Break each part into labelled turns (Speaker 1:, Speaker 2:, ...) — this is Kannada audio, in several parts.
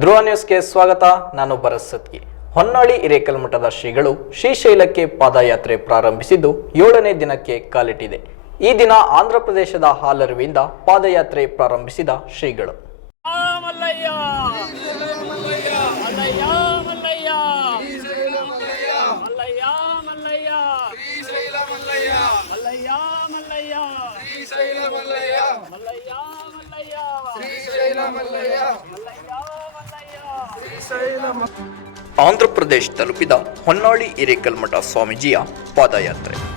Speaker 1: ಧ್ರುವ ನ್ಯೂಸ್ಗೆ ಸ್ವಾಗತ. ನಾನು ಭರತ್ ಸತ್ಗಿ ಹೊನ್ನಾಳಿ ಹಿರೇಕಲ್ಮಠದ ಶ್ರೀಗಳು ಶ್ರೀಶೈಲಕ್ಕೆ ಪಾದಯಾತ್ರೆ ಪ್ರಾರಂಭಿಸಿದ್ದು ಏಳನೇ ದಿನಕ್ಕೆ ಕಾಲಿಟ್ಟಿದೆ. ಈ ದಿನ ಆಂಧ್ರ ಪ್ರದೇಶದ ಹಾಲರುವಿಂದ ಪಾದಯಾತ್ರೆ ಪ್ರಾರಂಭಿಸಿದ ಶ್ರೀಗಳು.
Speaker 2: ಮಲ್ಲಯ್ಯ.
Speaker 1: ಪ್ರದೇಶ ತಲುಪಿದ ಹೊನ್ನಾಳಿ ಹಿರೇಕಲ್ಮಠ ಸ್ವಾಮೀಜಿಯ ಪಾದಯಾತ್ರೆ.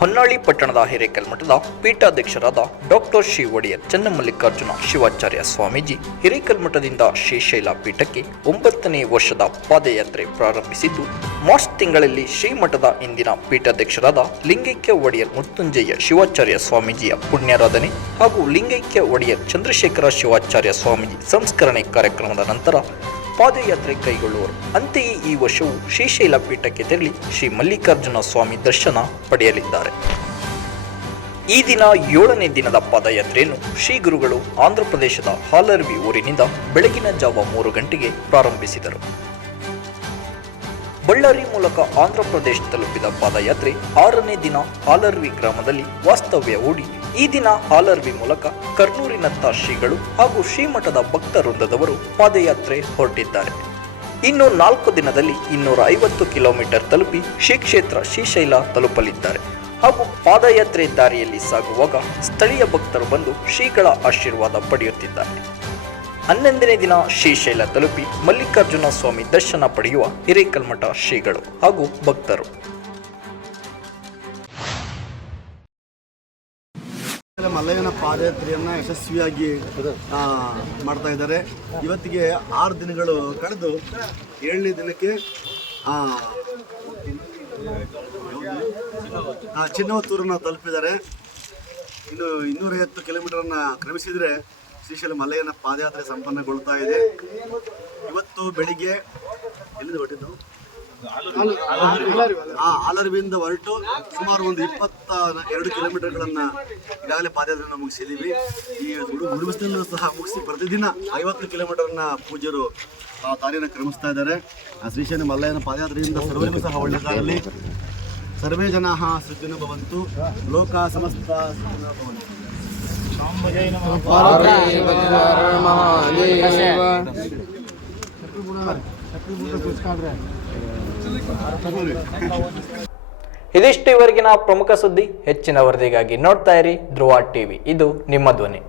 Speaker 1: ಹೊನ್ನಾಳಿ ಪಟ್ಟಣದ ಹಿರೇಕಲ್ಮಠದ ಪೀಠಾಧ್ಯಕ್ಷರಾದ ಡಾಕ್ಟರ್ ಶ್ರೀ ಒಡೆಯರ್ ಚನ್ನಮಲ್ಲಿಕಾರ್ಜುನ ಶಿವಾಚಾರ್ಯ ಸ್ವಾಮೀಜಿ ಹಿರೇಕಲ್ಮಠದಿಂದ ಶ್ರೀಶೈಲ ಪೀಠಕ್ಕೆ ಒಂಬತ್ತನೇ ವರ್ಷದ ಪಾದಯಾತ್ರೆ ಪ್ರಾರಂಭಿಸಿದ್ದು, ಮಾರ್ಚ್ ತಿಂಗಳಲ್ಲಿ ಶ್ರೀಮಠದ ಇಂದಿನ ಪೀಠಾಧ್ಯಕ್ಷರಾದ ಲಿಂಗೈಕ್ಯ ಒಡೆಯರ್ ಮೃತ್ಯುಂಜಯ ಶಿವಾಚಾರ್ಯ ಸ್ವಾಮೀಜಿಯ ಪುಣ್ಯಾರಾಧನೆ ಹಾಗೂ ಲಿಂಗೈಕ್ಯ ಒಡೆಯರ್ ಚಂದ್ರಶೇಖರ ಶಿವಾಚಾರ್ಯ ಸ್ವಾಮೀಜಿ ಸಂಸ್ಕರಣೆ ಕಾರ್ಯಕ್ರಮದ ನಂತರ ಪಾದಯಾತ್ರೆ ಕೈಗೊಳ್ಳುವರು. ಅಂತೆಯೇ ಈ ವರ್ಷವೂ ಶ್ರೀಶೈಲ ಪೀಠಕ್ಕೆ ತೆರಳಿ ಶ್ರೀ ಮಲ್ಲಿಕಾರ್ಜುನ ಸ್ವಾಮಿ ದರ್ಶನ ಪಡೆಯಲಿದ್ದಾರೆ. ಈ ದಿನ ಏಳನೇ ದಿನದ ಪಾದಯಾತ್ರೆಯನ್ನು ಶ್ರೀ ಗುರುಗಳು ಆಂಧ್ರ ಪ್ರದೇಶದ ಹಾಲರ್ವಿ ಊರಿನಿಂದ ಬೆಳಗಿನ ಜಾವ ಮೂರು ಗಂಟೆಗೆ ಪ್ರಾರಂಭಿಸಿದರು. ಬಳ್ಳಾರಿ ಮೂಲಕ ಆಂಧ್ರ ಪ್ರದೇಶ ತಲುಪಿದ ಪಾದಯಾತ್ರೆ ಆರನೇ ದಿನ ಹಾಲರ್ವಿ ಗ್ರಾಮದಲ್ಲಿ ವಾಸ್ತವ್ಯ ಹೂಡಿ ಈ ದಿನ ಹಾಲರ್ವಿ ಮೂಲಕ ಕರ್ನೂರಿನತ್ತ ಶ್ರೀಗಳು ಹಾಗೂ ಶ್ರೀಮಠದ ಭಕ್ತ ವೃಂದದವರು ಪಾದಯಾತ್ರೆ ಹೊರಟಿದ್ದಾರೆ. ಇನ್ನು ನಾಲ್ಕು ದಿನದಲ್ಲಿ ಇನ್ನೂರ ಐವತ್ತು ಕಿಲೋಮೀಟರ್ ತಲುಪಿ ಶ್ರೀ ಕ್ಷೇತ್ರ ಶ್ರೀಶೈಲ ತಲುಪಲಿದ್ದಾರೆ. ಹಾಗೂ ಪಾದಯಾತ್ರೆ ದಾರಿಯಲ್ಲಿ ಸಾಗುವಾಗ ಸ್ಥಳೀಯ ಭಕ್ತರು ಬಂದು ಶ್ರೀಗಳ ಆಶೀರ್ವಾದ ಪಡೆಯುತ್ತಿದ್ದಾರೆ. ಹನ್ನೊಂದನೇ ದಿನ ಶ್ರೀಶೈಲ ತಲುಪಿ ಮಲ್ಲಿಕಾರ್ಜುನ ಸ್ವಾಮಿ ದರ್ಶನ ಪಡೆಯುವ ಹಿರೇಕಲ್ಮಠ ಶ್ರೀಗಳು ಹಾಗೂ ಭಕ್ತರು
Speaker 3: ಮಲ್ಲಯ್ಯನ ಪಾದಯಾತ್ರೆಯನ್ನ ಯಶಸ್ವಿಯಾಗಿ ಮಾಡ್ತಾ ಇದ್ದಾರೆ. ಇವತ್ತಿಗೆ ಆರು ದಿನಗಳು ಕಳೆದು ಏಳನೇ ದಿನಕ್ಕೆ ಚಿನ್ನವತ್ತೂರನ್ನ ತಲುಪಿದ್ದಾರೆ. ಇನ್ನು ಇನ್ನೂರೈವತ್ತು ಕಿಲೋಮೀಟರನ್ನು ಕ್ರಮಿಸಿದ್ರೆ ಶ್ರೀಶೈಲ ಮಲ್ಲಯ್ಯನ ಪಾದಯಾತ್ರೆ ಸಂಪನ್ನಗೊಳ್ತಾ ಇದೆ. ಇವತ್ತು ಬೆಳಿಗ್ಗೆ ಎಲ್ಲಿಂದ ಹೊರಟಿದ್ದು? ಆ ಆಲರ್ವಿಯಿಂದ ಹೊರಟು ಸುಮಾರು ಒಂದು ಇಪ್ಪತ್ತ ಎರಡು ಕಿಲೋಮೀಟರ್ಗಳನ್ನ ಈಗಾಗಲೇ ಪಾದಯಾತ್ರೆಯನ್ನು ಮುಗಿಸಿದ್ದೀವಿ. ಈ ಗುಡುಬಿಸಿನಲ್ಲೂ ಸಹ ಮುಗಿಸಿ ಪ್ರತಿದಿನ ಐವತ್ತು ಕಿಲೋಮೀಟರ್ನ ಪೂಜ್ಯರು ಆ ದಾರಿಯನ್ನು ಕ್ರಮಿಸ್ತಾ ಇದ್ದಾರೆ. ಆ ಶ್ರೀಶನ ಮಲ್ಲಯ್ಯನ ಪಾದಯಾತ್ರೆಯಿಂದ ಸರ್ವರಿಗೂ ಸಹ ಒಳ್ಳೆಯದಾಗಲಿ ಸರ್ವೇ ಜನಾ ಸುಜ್ಜನ ಭವಂತು. ಲೋಕ ಸಮಸ್ತ ಸುಜ್ಜನ ಭವಂತು.
Speaker 1: ಇದಿಷ್ಟು ಇವರೆಗಿನ ಪ್ರಮುಖ ಸುದ್ದಿ ಹೆಚ್ಚಿನ ವರದಿಗಾಗಿ ನೋಡ್ತಾ ಇರಿ ಧ್ರುವ ಟಿವಿ. ಇದು ನಿಮ್ಮ ಧ್ವನಿ.